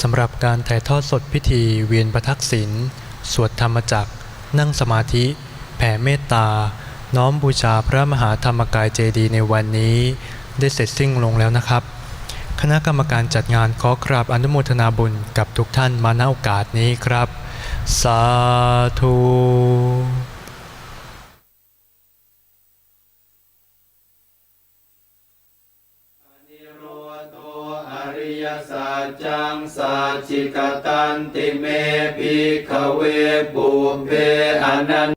สำหรับการถ่ายทอดสดพิธีเวียนประทักษิณสวดธรรมจักรนั่งสมาธิแผ่เมตตาน้อมบูชาพระมหาธรรมกายเจดีย์ในวันนี้ได้เสร็จสิ้นลงแล้วนะครับคณะกรรมการจัดงานขอกราบอนุโมทนาบุญกับทุกท่านมาณโอกาสนี้ครับสาธุสัจจังสัจจิกตันติเมภิกขเวปุเพอนัน